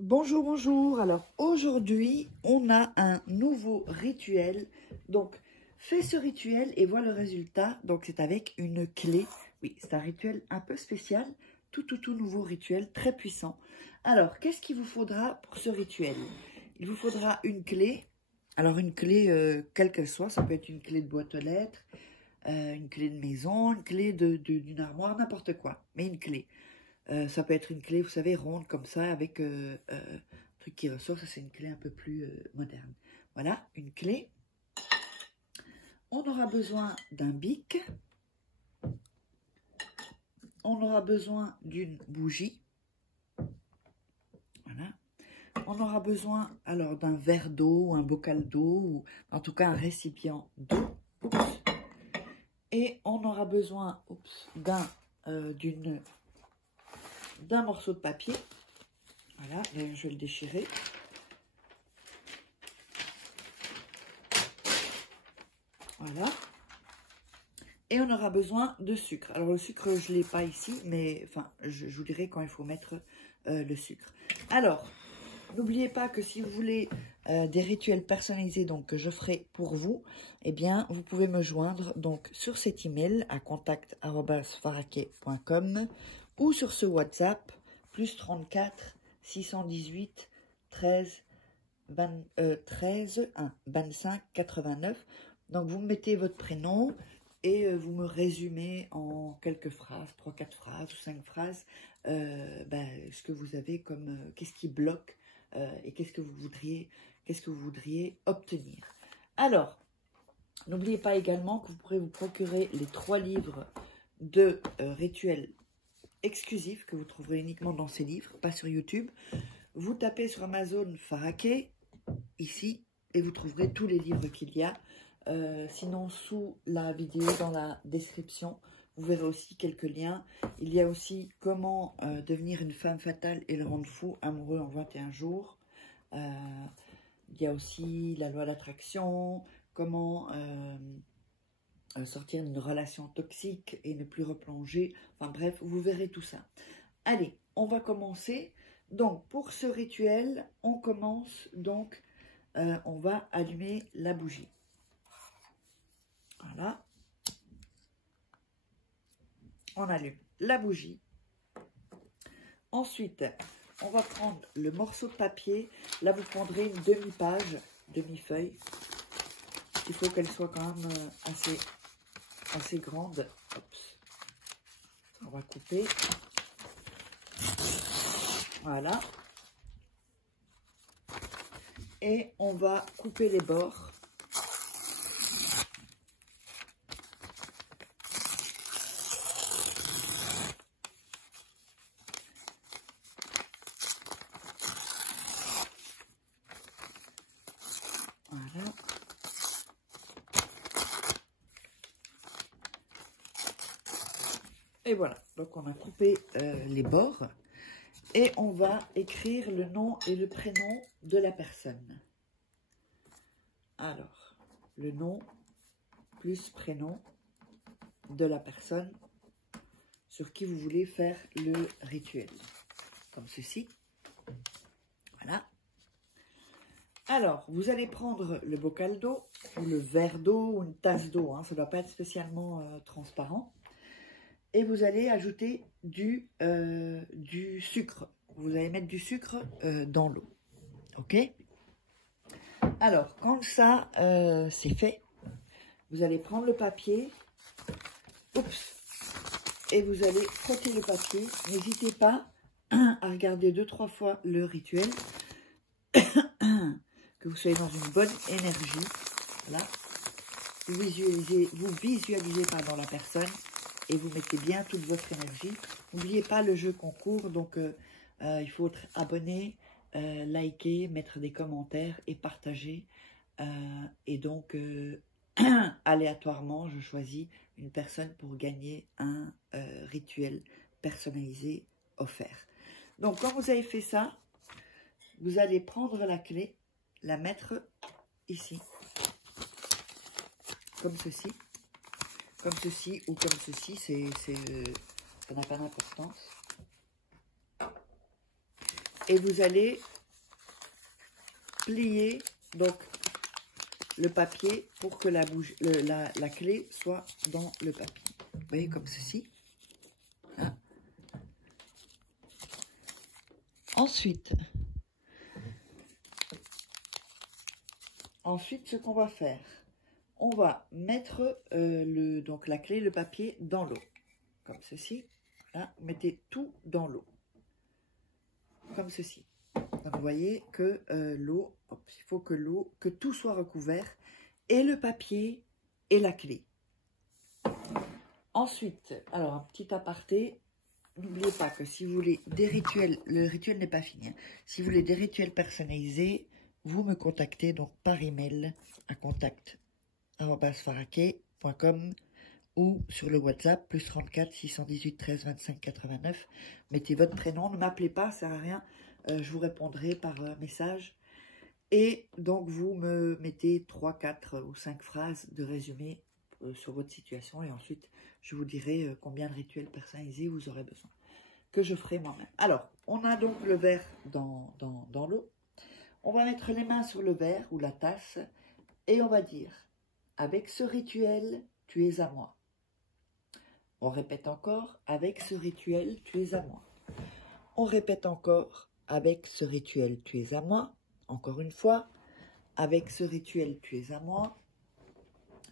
Bonjour, bonjour. Alors aujourd'hui, on a un nouveau rituel. Donc, fais ce rituel et vois le résultat. Donc, c'est avec une clé. Oui, c'est un rituel un peu spécial. Tout nouveau rituel, très puissant. Alors, qu'est-ce qu'il vous faudra pour ce rituel? Il vous faudra une clé. Alors, une clé, quelle qu'elle soit. Ça peut être une clé de boîte aux lettres, une clé de maison, une clé d'une armoire, n'importe quoi. Mais une clé. Ça peut être une clé, vous savez, ronde comme ça, avec un truc qui ressort. Ça, c'est une clé un peu plus moderne. Voilà, une clé. On aura besoin d'un bic. On aura besoin d'une bougie. Voilà. On aura besoin alors d'un verre d'eau, un bocal d'eau, ou en tout cas un récipient d'eau. Et on aura besoin d'un morceau de papier. Voilà, je vais le déchirer. Voilà. Et on aura besoin de sucre. Alors le sucre, je ne l'ai pas ici, mais enfin, je vous dirai quand il faut mettre le sucre. Alors, n'oubliez pas que si vous voulez des rituels personnalisés donc, que je ferai pour vous, eh bien, vous pouvez me joindre donc, sur cet email à contact@faraquet.com ou sur ce WhatsApp, plus 34 618 13 25 89. Donc, vous mettez votre prénom et vous me résumez en quelques phrases, 3-4 phrases ou 5 phrases, ce que vous avez comme, qu'est-ce qui bloque et qu'est-ce que vous voudriez obtenir. Alors, n'oubliez pas également que vous pourrez vous procurer les 3 livres de rituels exclusifs que vous trouverez uniquement dans ces livres, pas sur YouTube. Vous tapez sur Amazon Faraquet, ici, et vous trouverez tous les livres qu'il y a. Sinon, sous la vidéo, dans la description, vous verrez aussi quelques liens. Il y a aussi comment devenir une femme fatale et le rendre fou amoureux en 21 jours. Il y a aussi la loi d'attraction, comment sortir d'une relation toxique et ne plus replonger. Enfin bref, vous verrez tout ça. Allez, on va commencer. Donc, pour ce rituel, on commence donc, on va allumer la bougie. Voilà. On allume la bougie. Ensuite, on va prendre le morceau de papier. Là, vous prendrez une demi-page, demi-feuille. Il faut qu'elle soit quand même assez grande. Oups. On va couper. Voilà. Et on va couper les bords. Voilà. Et voilà, donc on a coupé les bords et on va écrire le nom et le prénom de la personne. Alors, le nom plus prénom de la personne sur qui vous voulez faire le rituel, comme ceci. Voilà. Alors, vous allez prendre le bocal d'eau, ou le verre d'eau, ou une tasse d'eau, hein, ça ne doit pas être spécialement transparent. Et vous allez ajouter du sucre. Vous allez mettre du sucre dans l'eau. Ok? Alors, quand ça, c'est fait, vous allez prendre le papier. Oups! Et vous allez frotter le papier. N'hésitez pas à regarder 2-3 fois le rituel. Que vous soyez dans une bonne énergie. Voilà. Vous visualisez pardon, la personne. Et vous mettez bien toute votre énergie. N'oubliez pas le jeu concours. Donc, il faut être abonné, liker, mettre des commentaires et partager. Et donc, aléatoirement, je choisis une personne pour gagner un rituel personnalisé offert. Donc, quand vous avez fait ça, vous allez prendre la clé, la mettre ici, comme ceci. Comme ceci ou comme ceci, ça n'a pas d'importance. et vous allez plier donc le papier pour que la clé soit dans le papier. Vous voyez, comme ceci. Hein. Ensuite, ce qu'on va faire, on va mettre donc la clé, le papier dans l'eau, comme ceci. Là, mettez tout dans l'eau, comme ceci. Donc, vous voyez que l'eau, il faut que tout soit recouvert, et le papier et la clé. Ensuite, alors un petit aparté, n'oubliez pas que si vous voulez des rituels, le rituel n'est pas fini. Hein. Si vous voulez des rituels personnalisés, vous me contactez donc par email à contact@faraquet.com ou sur le WhatsApp +34 618 13 25 89. Mettez votre prénom, ne m'appelez pas, ça ne sert à rien. Je vous répondrai par message. Et donc, vous me mettez 3, 4 ou 5 phrases de résumé sur votre situation. Et ensuite, je vous dirai combien de rituels personnalisés vous aurez besoin, que je ferai moi-même. Alors, on a donc le verre dans l'eau. On va mettre les mains sur le verre ou la tasse et on va dire « Avec ce rituel, tu es à moi ». On répète encore « Avec ce rituel, tu es à moi ». On répète encore « Avec ce rituel, tu es à moi ». Encore une fois, avec ce rituel, tu es à moi.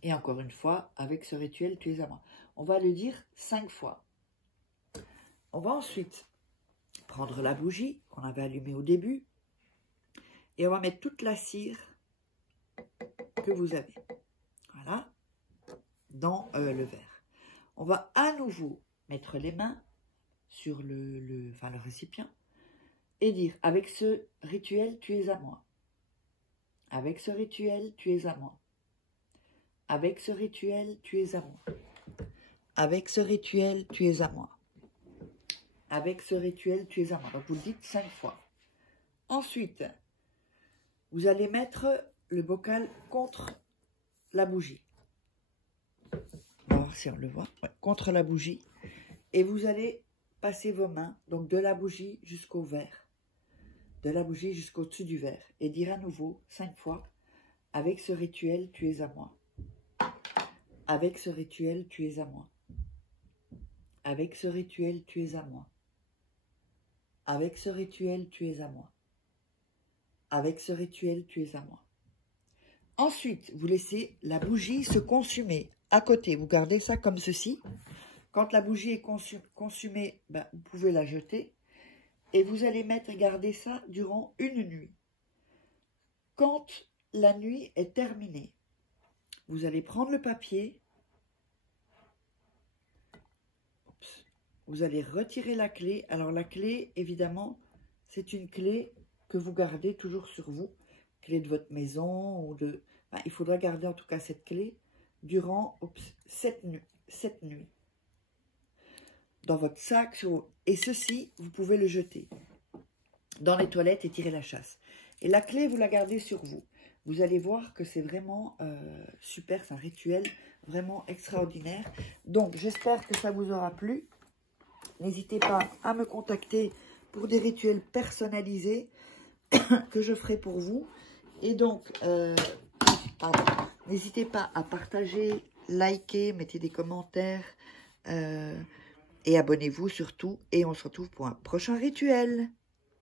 Et encore une fois, avec ce rituel, tu es à moi. On va le dire 5 fois. On va ensuite prendre la bougie qu'on avait allumée au début. Et on va mettre toute la cire que vous avez. Voilà. Dans le verre. On va à nouveau mettre les mains sur le récipient. Et dire, avec ce rituel, tu es à moi. Avec ce rituel, tu es à moi. Avec ce rituel, tu es à moi. Avec ce rituel, tu es à moi. Avec ce rituel, tu es à moi. Donc, vous le dites 5 fois. Ensuite, vous allez mettre le bocal contre la bougie. On va voir si on le voit. Ouais, contre la bougie. Et vous allez passer vos mains, donc de la bougie jusqu'au verre. De la bougie jusqu'au-dessus du verre. Et dire à nouveau 5 fois, avec ce rituel, tu es à moi. Avec ce rituel, tu es à moi. Avec ce rituel, tu es à moi. Avec ce rituel, tu es à moi. Avec ce rituel, tu es à moi. Ensuite, vous laissez la bougie se consumer à côté. Vous gardez ça comme ceci. Quand la bougie est consumée, ben, vous pouvez la jeter. Et vous allez garder ça durant une nuit. Quand la nuit est terminée, vous allez prendre le papier. Vous allez retirer la clé. Alors la clé, évidemment, c'est une clé que vous gardez toujours sur vous. Clé de votre maison ou de... Enfin, il faudra garder en tout cas cette clé durant 7 nuits. Dans votre sac. Et ceci, vous pouvez le jeter dans les toilettes et tirer la chasse. Et la clé, vous la gardez sur vous. Vous allez voir que c'est vraiment super. C'est un rituel vraiment extraordinaire. Donc, j'espère que ça vous aura plu. N'hésitez pas à me contacter pour des rituels personnalisés que je ferai pour vous. Et donc, n'hésitez pas à partager, liker, mettez des commentaires et abonnez-vous surtout. Et on se retrouve pour un prochain rituel.